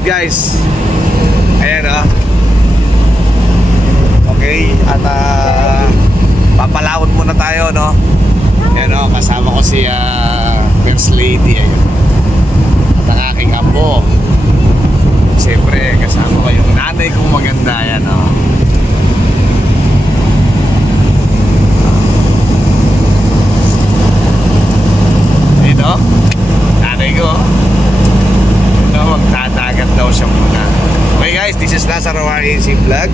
Alright guys, ayan okay, at papalawad muna tayo, no? Ayan kasama ko si First Lady, ayan. At ang aking apo. Siyempre, kasama ko yung nanay kong maganda, ayan Ito, nanay ko. Magtatagat daw siya muna. Okay guys, this is Lazaro RAC Vlog.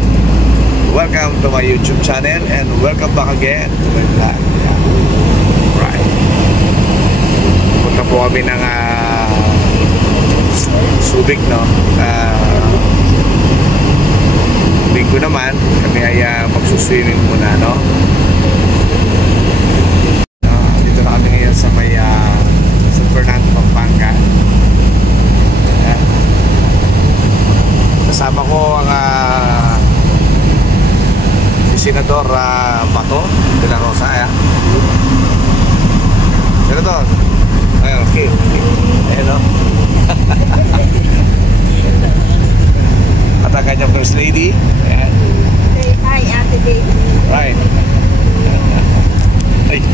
Welcome to my YouTube channel and welcome back again to my vlog. Right. Punta po kami ng Subic, no? Linggo naman kami ay magsuswimming muna, no? Dito na kami ngayon sa may San Fernando, Pampanga. Kasama ko ang si Senador Bato de la Rosa, Senador. Ayun, okay. Ayun, at ang kanyang First Lady. Ayan. Say hi, Ate Baby. Right. Ay.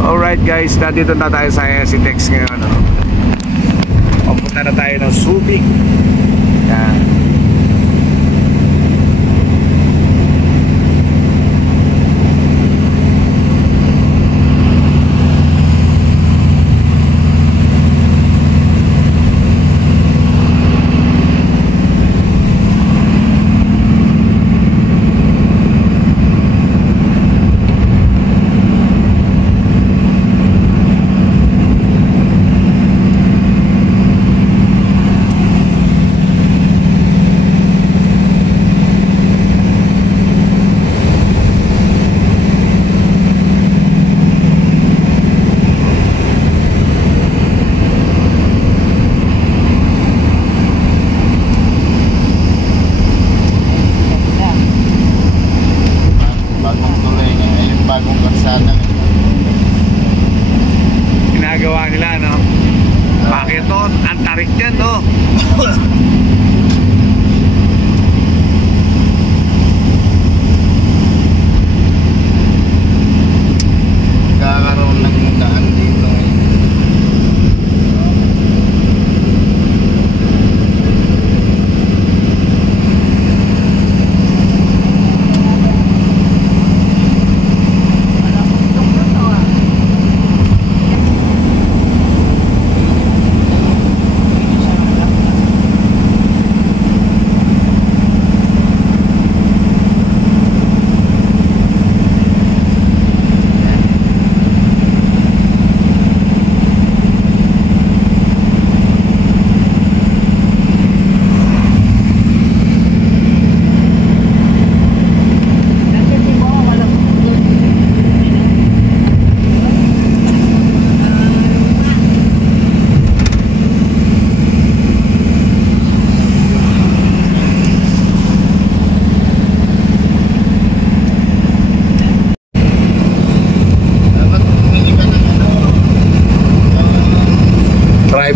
Alright guys, nandito na tayo sa SCTEX ngayon, Papunta na tayo ng Subic. Yan.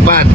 Lipad.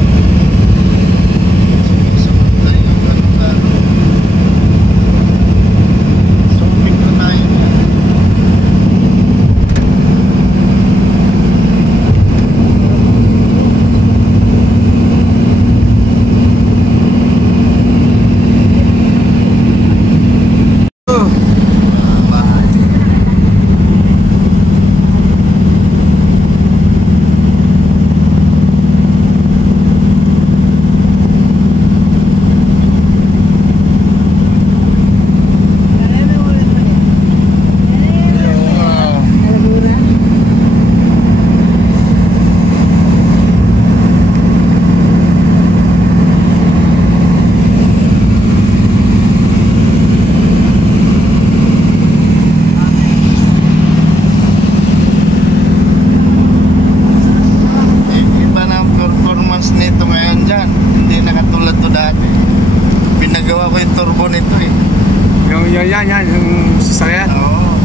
Yan, yung sasakyan. Oo.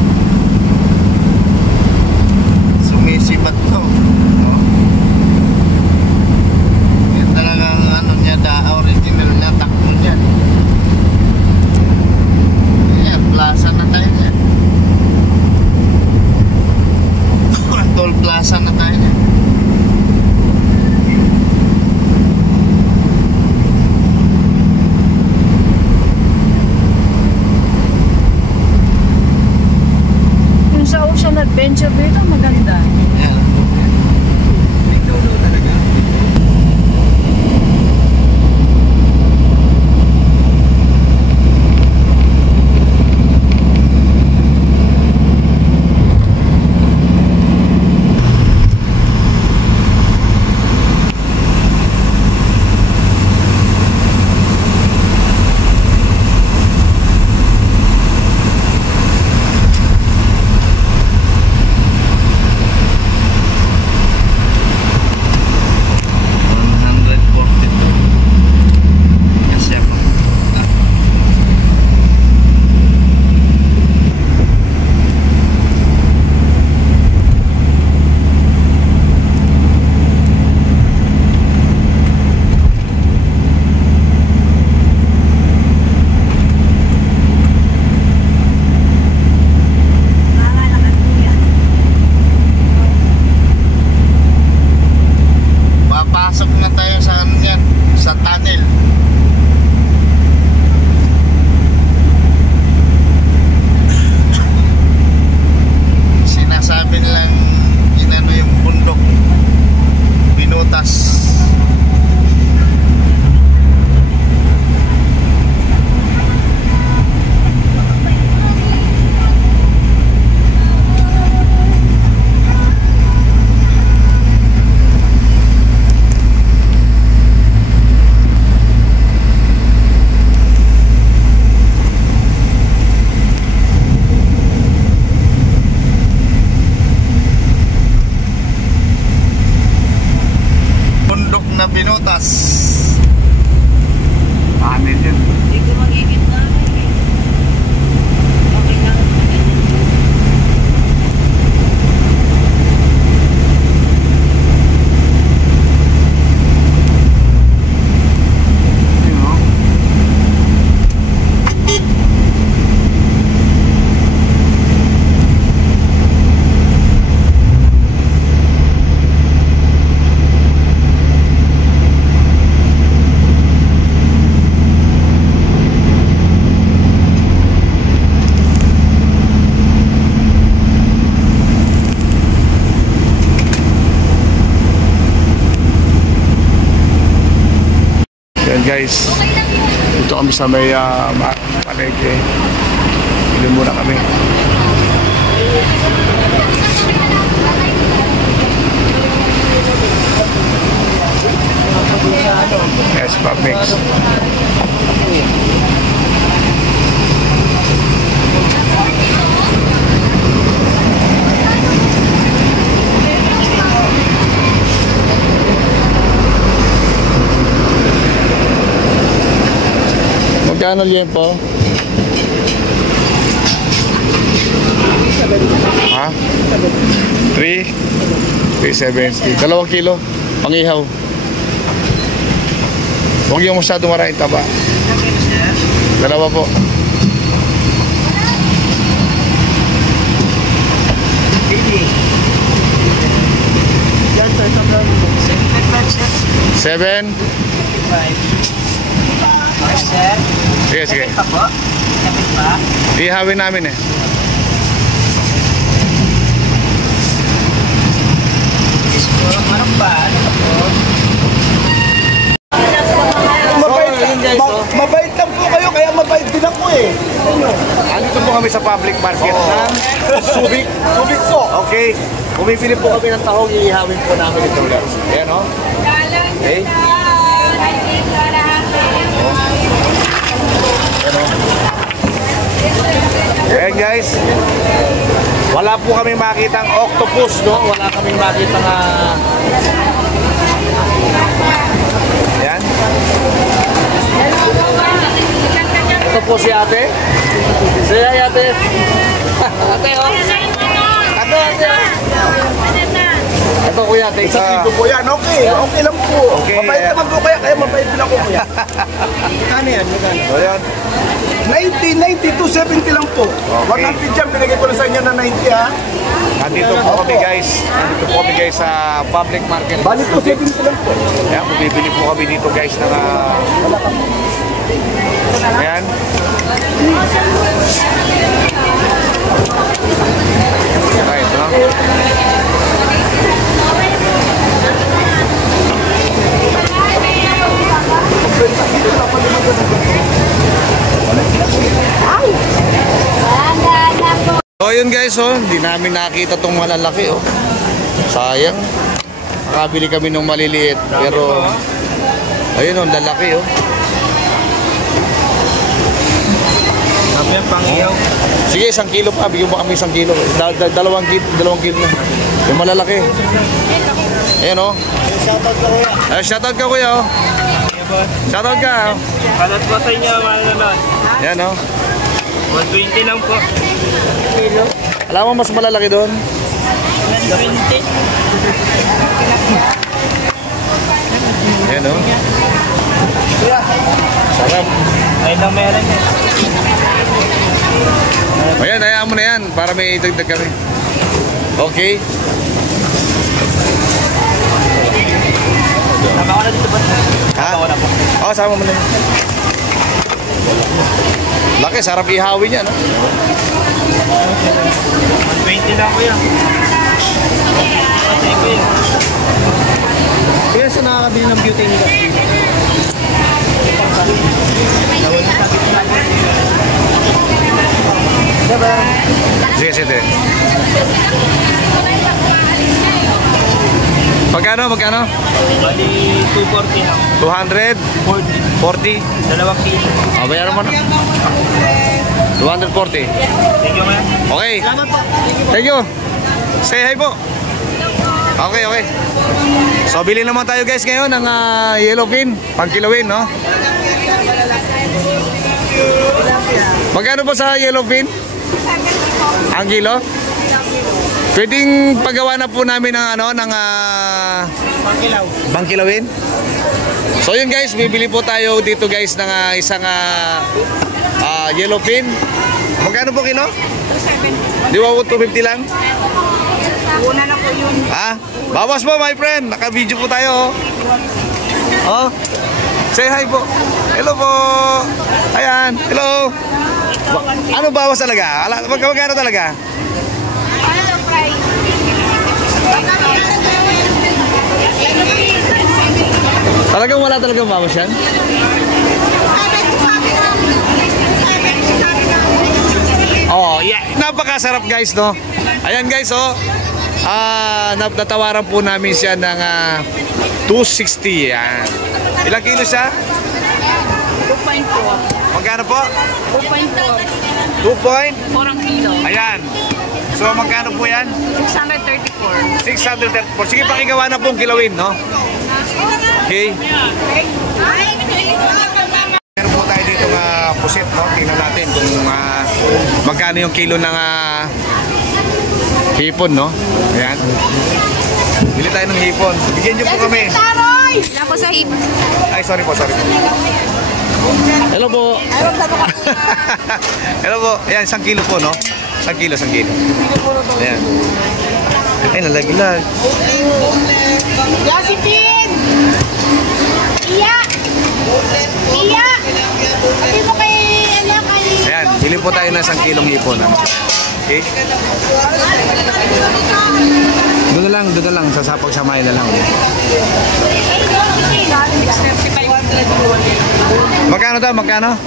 Sumisibat to. Oo. Yan talagang ano niya, original na takbo niya. Ayan, plaza na tayo niya. Toll plaza na tayo niya. Sa Ocean Adventure dito, maganda. Ayan. May dulo talaga. Papasok na tayo sa ano yan, sa tunnel. Sinasabi nilang inano yung bundok, binutas. Na binutas. Tunnel yun. Hindi ko magigit na. Okay lang. You know? Yan guys, dito kami sa may palengke. Bili muna kami. Yes, Bob Mix. Magkano yan po? Ha? 3? 370. 2 kilo. Pangihaw. Huwag yung masyado maraming taba. Dalawa po. Seven. Sige, sige. Ihawin namin eh. Mabait lang po kayo, kaya mabait din ako eh. Andito po kami sa public market ng Subic. Tubig po. Okay. Bumibili po kami ng tahong, iihawin po namin ito ulit. Ayan o. Okay. Ayan guys. Wala po kami makitang octopus, no? Wala kaming makitang ayan. Ito po si ate. Say ate. Ate oh. Ate. Ito kuya, ate. Isang kilo po yan, okay. Okay lang po. Okay, Mabait naman po kaya mabait din ako kuya. Ano yan? So yan. 90, 90 to 70 lang po. Okay. 100 dyan, binigay ko na sa inyo na 90 ha. Nandito po kami guys. Nandito po kami guys sa public market. Bali to 70 lang po. Ayan, bumibili po kami dito guys ng ayan. Right, no? So yun guys, oh, hindi namin nakita tong malalaki, oh. Sayang. Nakabili kami ng maliliit, pero ayun, oh, lalaki, oh. Sabi yan, pangiyaw. Sige, 1 kilo pa, bigyan mo kami 1 kilo. Dalawang kilo na. Yung malalaki. Ayan, oh. Shoutout ka kuya. Ay, shoutout ka kuya, oh. Shoutout ka, oh. Kalat po sa inyo, mahal na nun. Ayan, oh. 120 lang po. Alam mo mas malalaki doon? 120. Ayan, oh. Sarap. Ayun lang meron yan. Ayan, hayaan mo na yan para may dagdag kami. Okay. Sama ko na dito ba? Ha? Sama ko na po. Oo, sama mo na yan. Laki, sarap ihawin yan, no? 120 lang kuya. Kasi kuya. Kaya sa nakakabili ng beauty industry. Sige, sige. Magkano? Bali 240 lang. 200? 40. 40? 2 kilo. Bayaran mo na. 240. Thank you man. Okay. Salamat po. Thank you. Say hi po. Okay, okay. So, bili naman tayo guys ngayon ng yellowfin. Pangkilawin, no? Magkano po sa yellowfin? Ang kilo? Pwedeng paggawa na po namin ng Pangkilaw. bangkilawin. So yun guys, bibili po tayo dito guys ng isang yellowfin. Magkano po kilo? 270. Di ba 250 lang? Una na po yun. Ha? Bawas po my friend, naka-video po tayo. Oh. Say hi po. Hello po. Ayan, hello. Ano bawas talaga? Magkano talaga? Talagang wala talagang bawas yan? Oh, yeah. Napakasarap guys, no? Ayan guys, oh. Natawaran po namin siya ng 260. Yan. Ilang kilo siya? 2.4. Magkano po? 2.4. 2 4 ang kilo. Ayan. So magkano po yan? 634. 634. Sige, pakigawa na pong kilawin, no? Okay. Meron po tayo dito pusit, no? Tingnan natin kung magkano yung kilo ng hipon, no? Ayan. Bili tayo ng hipon. Bigyan niyo po kami. Wala po sa hip. Ay, sorry po, sorry. Hello po. Hello po. Ayan, 1 kilo po, no? 1 kilo, 1 kilo. Ayan. Ay, nalaglag. Josephine! Iya! Iya! Sabi mo kay, Ayan, bili po tayo ng 1 kilong hipon. Okay? Doon na lang. Sa sapag samay na lang. Magkano to? Magkano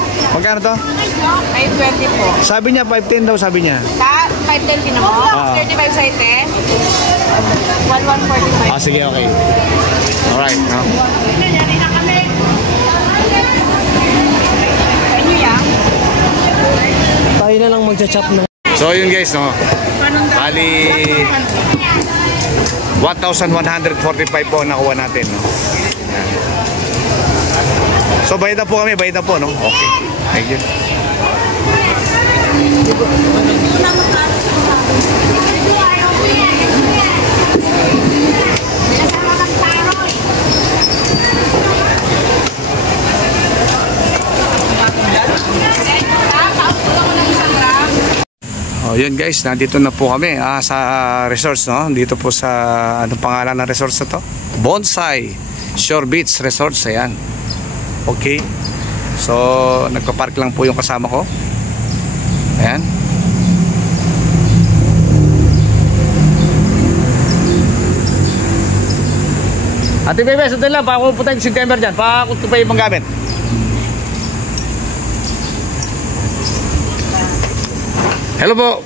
to? 520 po. Sabi niya 510 daw, sabi niya. 520 na mo? 35 sa ite? 1145. Ah, sige, okay. Alright, no? Nangyari na kami. Ano yan? Tayo na lang magcha-chop na. So, yun guys, no? Bali, 1,145 po ang nakuha natin, no? Yan. So, bayad na po kami, no? Okay. Thank you. Oh, yun guys, nandito na po kami sa resorts, no? Dito po sa anong pangalan ng resorts na to? Bonsai Shore Beach Resorts, ayan. Okay. So, nagpa-park lang po yung kasama ko. Ayan. Ate Bebe, sandali lang, pakupunta yung September dyan. Pakupunta pa yung gamit. Hello po.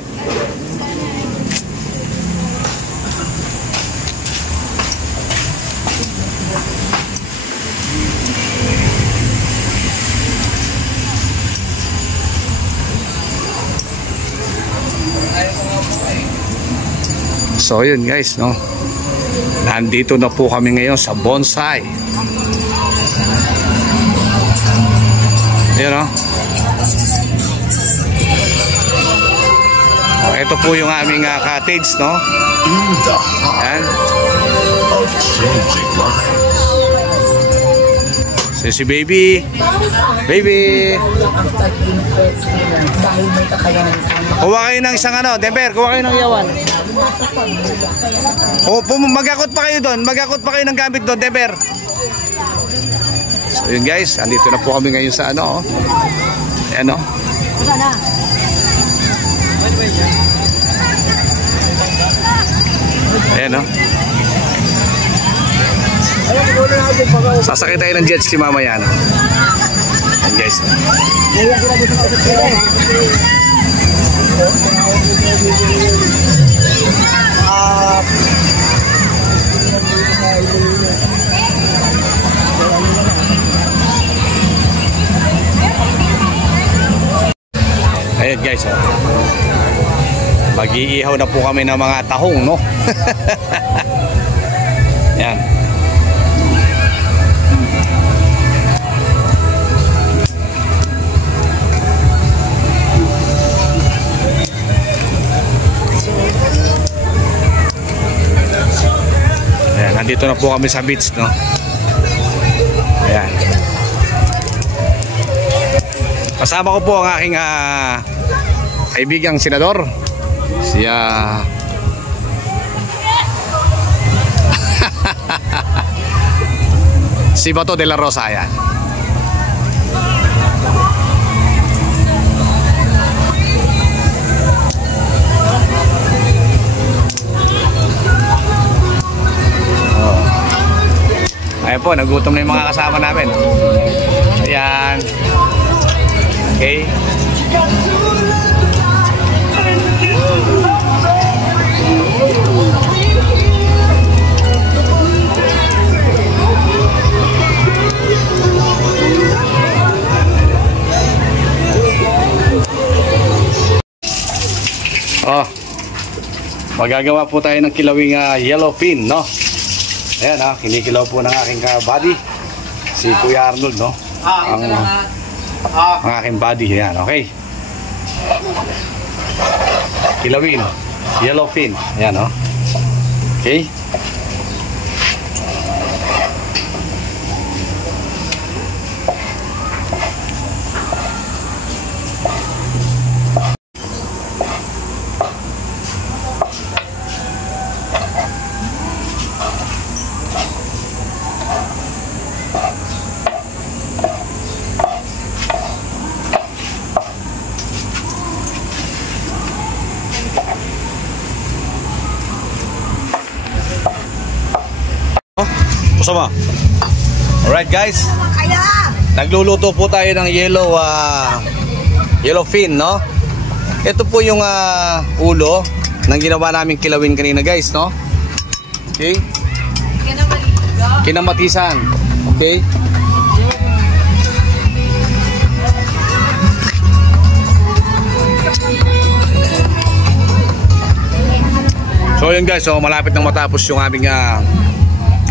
So yun guys, no? Nandito na po kami ngayon sa Bonsai. Ayan, no? Ito po yung aming cottage, no? Ayan. Si baby. Baby. Kuha kayo ng isang Denver, kuha kayo ng yawan. Mag-akot pa kayo doon. Mag-akot pa kayo ng gamit doon, Denver. So yun guys, andito na po kami ngayon sa Ayan, no? Ayan, no? Sasakay tayo ng jet ski mamaya, no? Ayan guys, no? Ayan guys, mag-iihaw na po kami ng mga tahong, no? Yan. Ayan, nandito na po kami sa beach, no? Ayan. Kasama ko po ang aking kaibigang senador. Siya si Bato de la Rosa, yan. Ayan po, nagutom na yung mga kasama namin. Ayan. Okay. Oh, magagawa po tayo ng kilawing yellowfin, no? Ayan, kinikilaw po ng aking buddy, si Kuya Arnold, no? Ang aking buddy, ayan, okay. Kilawin, yellowfin, ayan, no? Okay. Sama. Alright guys. Nagluluto po tayo ng yellow fin, no? Ito po yung ulo ng ginawa naming kilawin kanina guys, no? Okay? Kinamatisan. Okay? So yun guys, so malapit nang matapos yung aming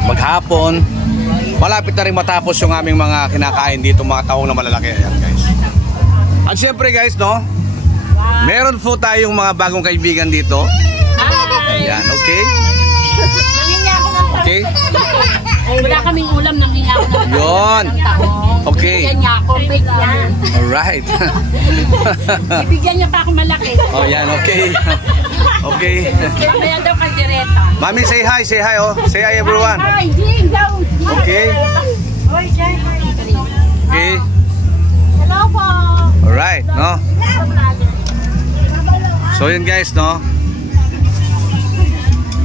maghapon. Malapit na rin matapos yung aming mga kinakain dito, mga taong na malalaki. Ayan guys. At syempre guys, no? Meron po tayong mga bagong kaibigan dito. Ayan, okay? Okay? Wala kaming ulam, nanginga ako ng Yun. Okay. Bigyan niya ako, bigyan. Alright. Ibigyan niya pa ako malaki. Oh, yan, okay. Okay. Mamaya daw kay Direta. Mami, say hi, oh. Say hi everyone. Hi, Jing, daw. Okay. Hoy, Jing. Okay. Hello po. Alright, no? So yun guys, no?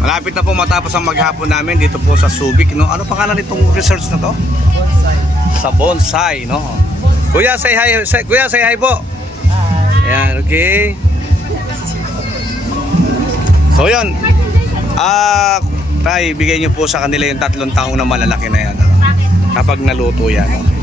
Malapit na po matapos ang maghapon namin dito po sa Subic, no? Ano pangalan nitong research na to? Bonsai. Sa bonsai, no? Kuya, say hi. Kuya, say hi po. Ayan, okay. So yun. Tay, bigay nyo po sa kanila yung 3 taong na malalaki na yan. Ano? Kapag naluto yan, okay.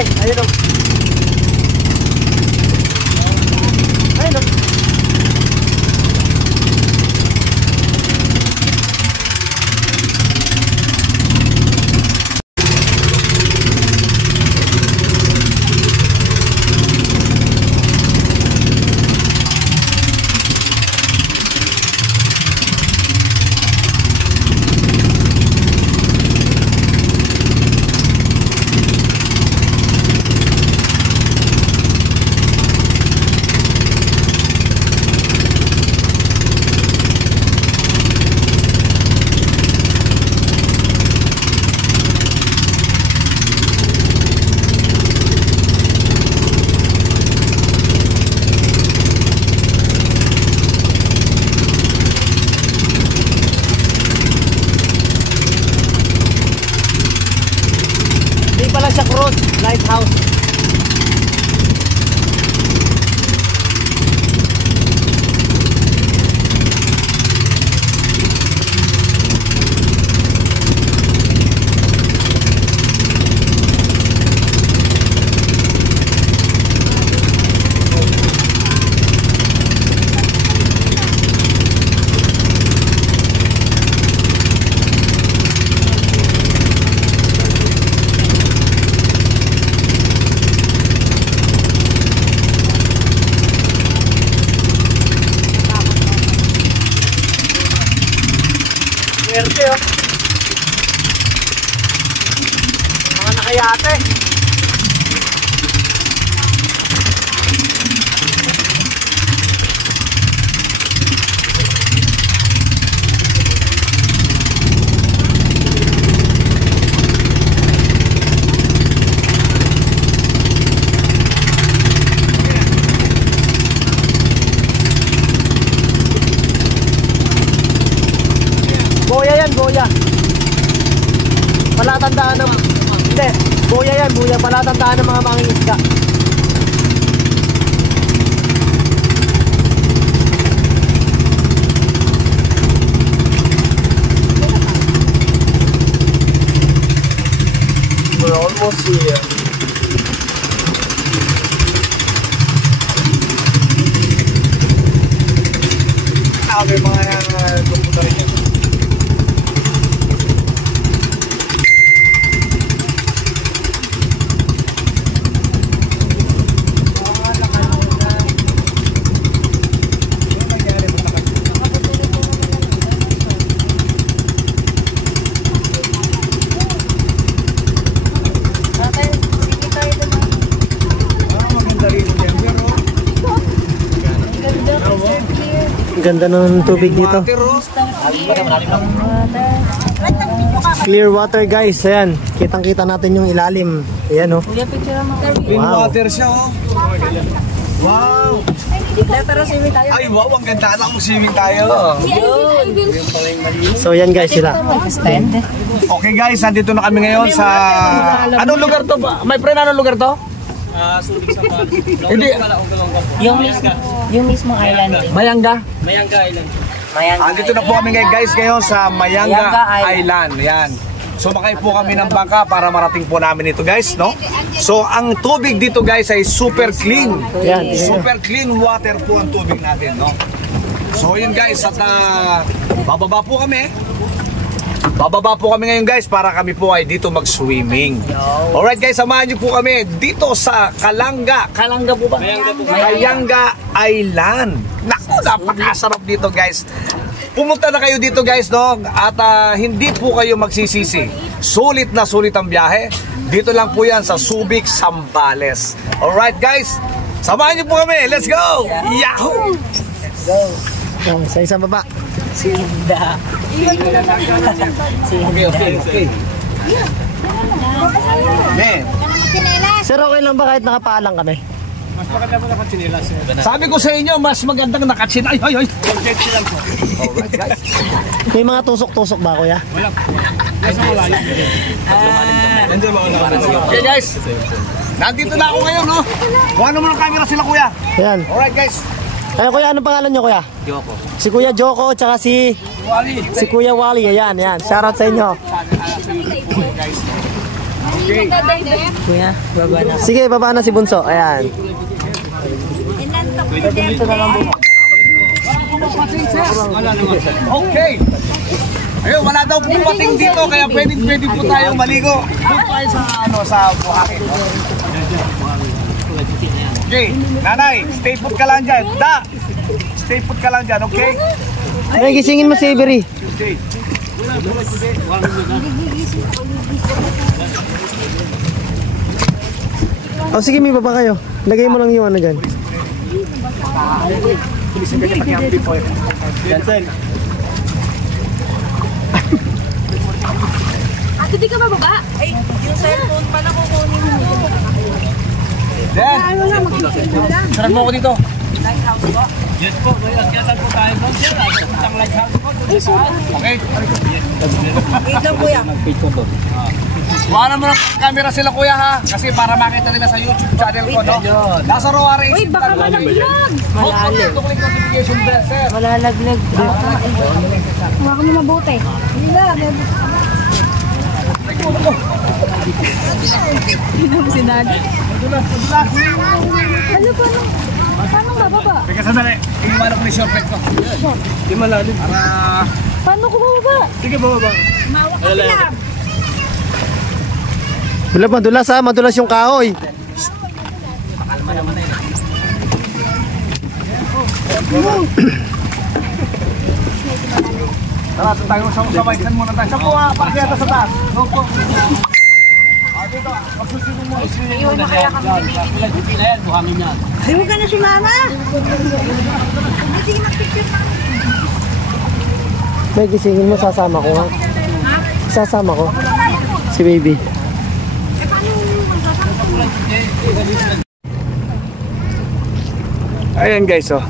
Ayun o. Ayun o. Sa Cruz Lighthouse. Swerte oh. Mga nakayate. Boya yan, boya. Palatandaan ng... Hindi, boya yan, boya. Palatandaan ng mga mangingisda. We're almost here. Okay, mga kumputa rin yan. Ganda ng tubig dito. Clear water guys. Ayan. Kitang kita natin yung ilalim. Ayan oh. Clean water siya oh. Wow. Ay wow, ang ganda na kung swimming tayo. So yan guys sila. Okay guys, nandito na kami ngayon sa... Anong lugar to ba? My friend, anong lugar to? Subic sa Pal. Hindi. Yung mismo island. Mayangga? Mayangga Island. Andito na po kami guys ngayon sa Mayangga Island. Yan. Sumakay po kami ng bangka para marating po namin ito guys, no? So ang tubig dito guys ay super clean. Yan. Super clean water po ang tubig natin, no? So yun guys, at bababa po kami. Bababa po kami ngayon guys para kami po ay dito mag-swimming. Alright guys, samahan niyo po kami dito sa Kalanga. Kalanga po ba? Mayangga po. Mayangga Island. Naku, napakasarap dito guys. Pumunta na kayo dito guys, no? At hindi po kayo magsisisi. Sulit na sulit ang biyahe. Dito lang po yan sa Subic, Zambales. Alright guys, samahan niyo po kami. Let's go! Yahoo! Let's go. Oh, sa isang baba. Sinda. Okay. Man. Sir, okay lang ba kahit nakapaalang kami? Mas maganda po nakatsinilas. Sabi ko sa inyo, mas magandang nakatsin. Ay! Alright guys. May mga tusok-tusok ba kuya? Wala. Nasa malayo. Nandiyan ba wala? Okay guys, nandito na ako ngayon, no? Kuha naman ang camera sila kuya. Ayan. Alright guys. Ay kuya, anong pangalan nyo kuya? Joko. Si Kuya Joko, tsaka si Wally. Kuya Wally. Ayan, ayan. Shoutout sa inyo. Kuya, baba na. Sige, baba na si Bunso. Ayan. Okay. Ayun, wala daw pumating dito kaya pwede po tayong maligo. Doon tayo sa buhangin. Okay, nanay, stay put ka lang dyan. Stay put ka lang dyan, okay? Ay, gisingin mo si Avery. Okay. Oh, sige, may baba kayo. Lagay mo lang yung ano dyan. Jansen. Ate, di ka bababa? Ay, yung cellphone pala kukunin mo. Dan, sarap mo ko dito. Yes po, kaya po tayo doon. Ang lighthouse po. Okay. Wait lang, kuya. Wala mo ng camera sila kuya ha. Kasi para makita nila sa YouTube channel ko, no? Nasa Roa Racing. Uy, baka malaglag. Malalim. Tuklik notification bell, sir. Malalaglag. Huwag mo mabuti. Si Daddy. Ano pa nung? Paano bababa? Teka sandali. Iiwan ko ni short ko. Di malalim. Para... Paano ko bababa? Sige, baba. Mawak ka lang. Madulas ha, madulas yung kahoy. Tara, tayo sabay-sabay muna tayo. Siya po ha, pakyata sa taas. Go po. Dito, magsusunod mo. Iwan mo kaya kami Hindi na yan, buhangin yan. Ayaw ka na si Mama. Sige, mag-picture pa. May gisingin mo, sasama ko nga. Sasama ko. Si baby. Ayan guys, oh.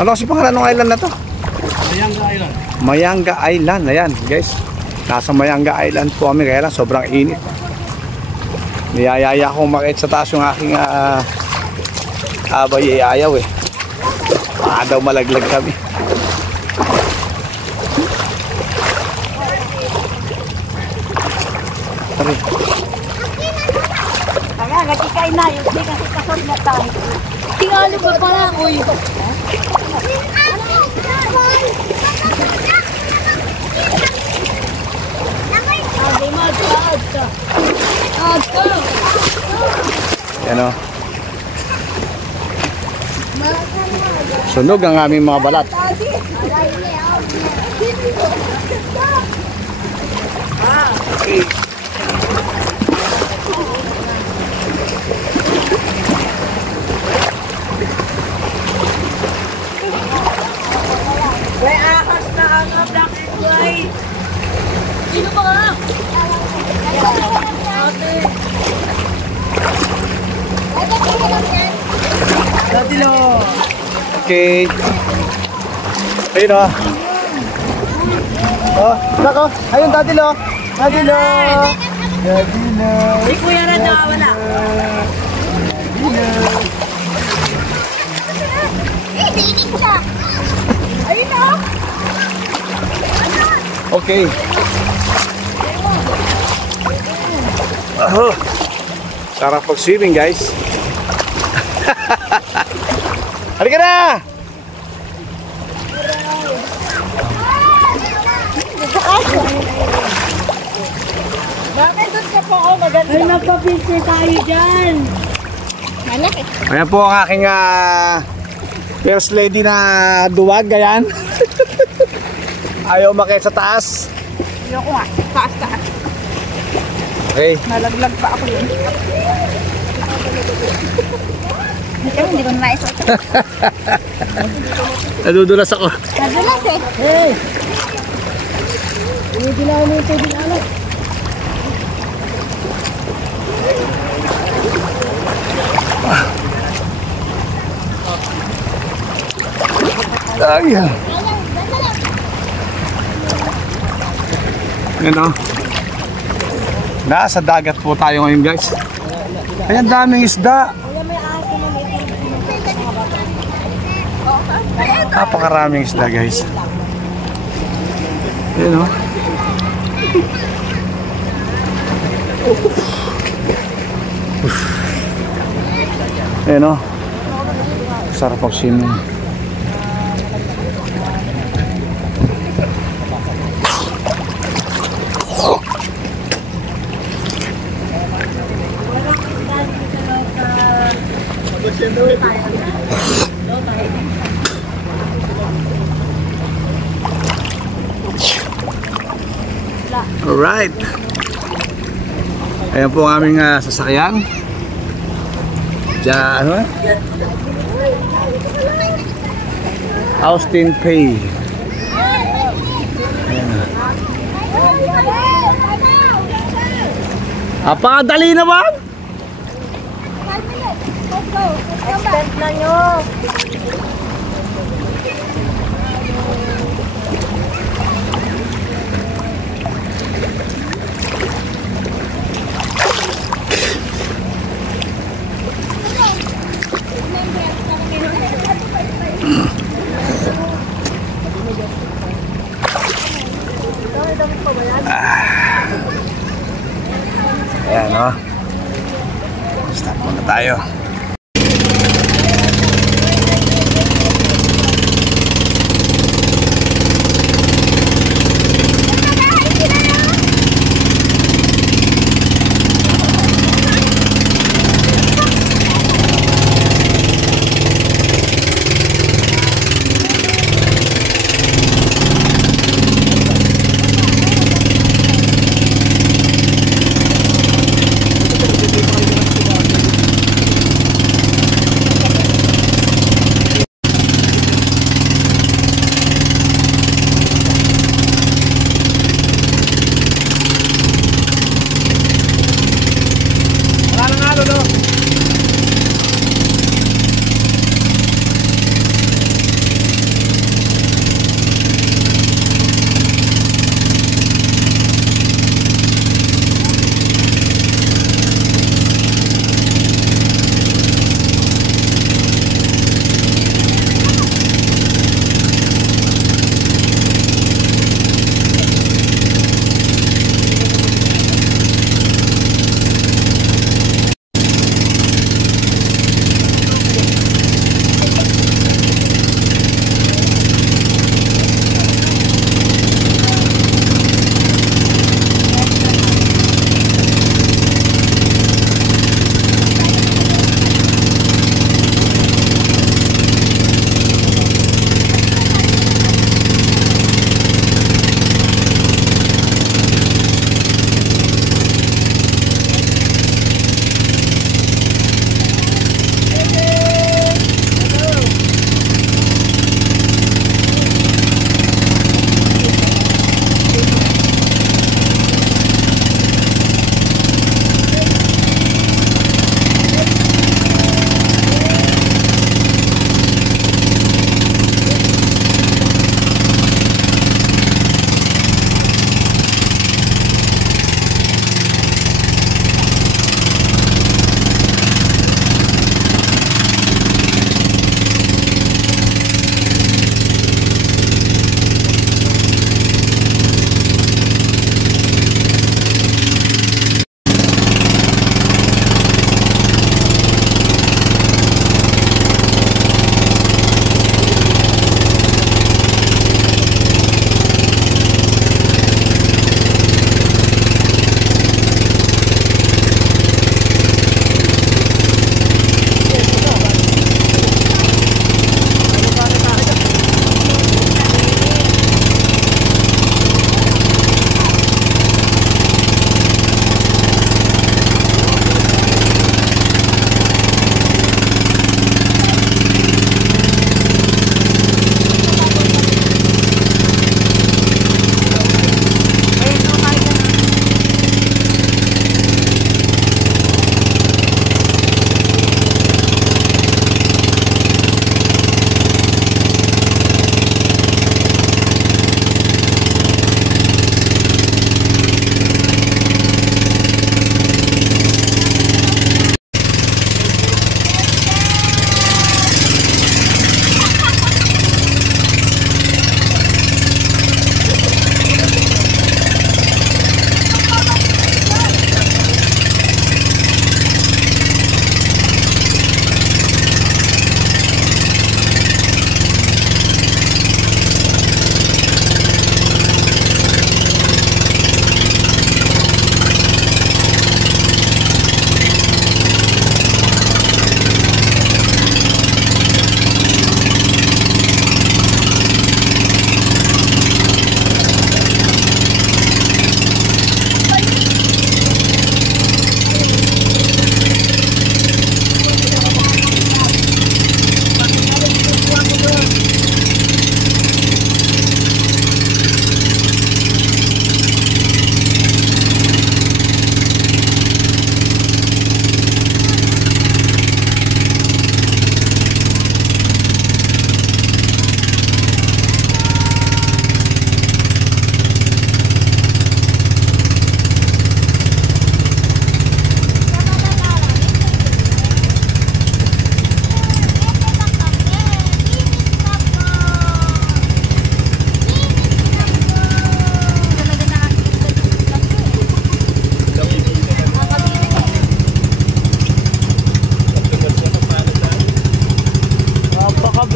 Ano kasi pangalan ng island na to? Mayangga Island. Mayangga Island. Ayan guys. Nasa Mayangga Island po kami kaya lang sobrang init. Niyayaya akong makit sa taas yung aking abay ayaw eh. Baka daw malaglag kami. Tari. Kaya, nagkikay na. Yung di kasi kasod na tayo. Tingali ba pa lang, uy? Yan o. Sunog ang aming mga balat. Okay. May ahas na ang black and white. Sino ba ka? Okay. Ayun o. Oh, nako. Ayun, Dadilo. Dadilo. Dadilo. Si Kuya na nawawala. Ayun na. Okay. Sarap pag-swimming guys. Halika na! Bakit doon ka po ako maganda? Ay, magpa-picture tayo dyan. Malaki. Ayan po ang aking first lady na duwag, ayan. Ayaw makit sa taas. Ayoko nga. Taas. Okay. Nalaglag pa ako yun. Hindi ko na maisot. Nadudulas ako. Nadulas eh. Hey! Binibilang mo yung tubig alat. Ay. Yan o. Nasa dagat po tayo ngayon guys. Ayan, daming isda. Napakaraming isda, guys. Ayan, oh. Ayan, oh. Sarap mag-swimming. Alright. Ayan po ang aming sasakyan. Diyan, ano? Austin Pay. Apakadali naman! Extend na nyo. Ayan, oh. Stop muna tayo.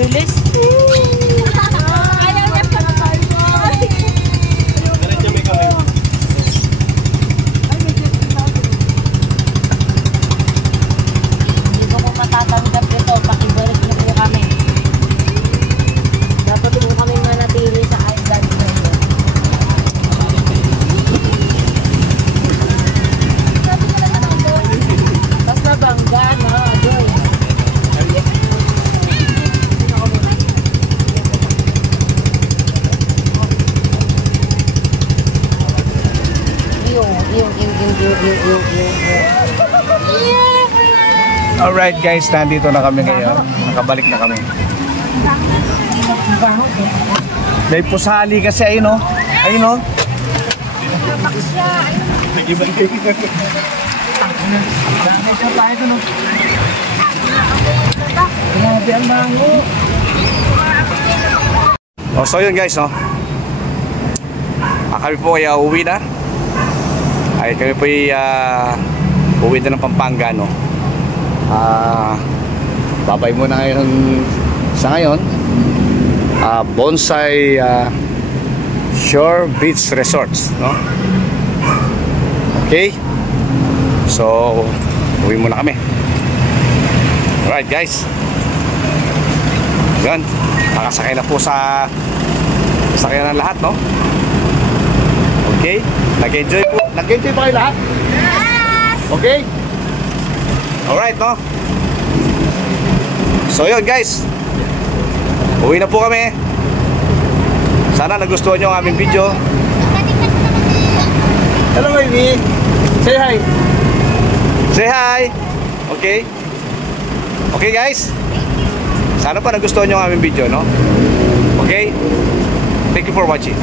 bilis. Ayaw niya pa na tayo. Hindi ko matatanggap ito. Pakibalik niyo po kami. Dapat po kami manatili sa island na ito. Tapos nabangga, no? Joy. Alright guys, nandito na kami ngayon. Nakabalik na kami. May pusali kasi ayun oh. Ayun oh. Oh, so yun guys, no. Kami po ay uwi na. Ay kami po ay uwi na ng Pampanga, no. Babay muna ngayon sa ngayon. Bonsai Shore Beach Resorts, no. Okay. So, uwi muna kami. Alright guys. Yan. Nakasakay na po sa sakyan ng lahat, no? Okay? Nag-enjoy po. Nag-enjoy pa kayo lahat? Yes! Okay? Alright, no? So yun guys, uwi na po kami. Sana nagustuhan nyo ang aming video. Hello baby. Say hi. Say hi. Okay? Okay guys? Sana pa nagustuhan nyo ang aming video, no? Okay? Thank you for watching.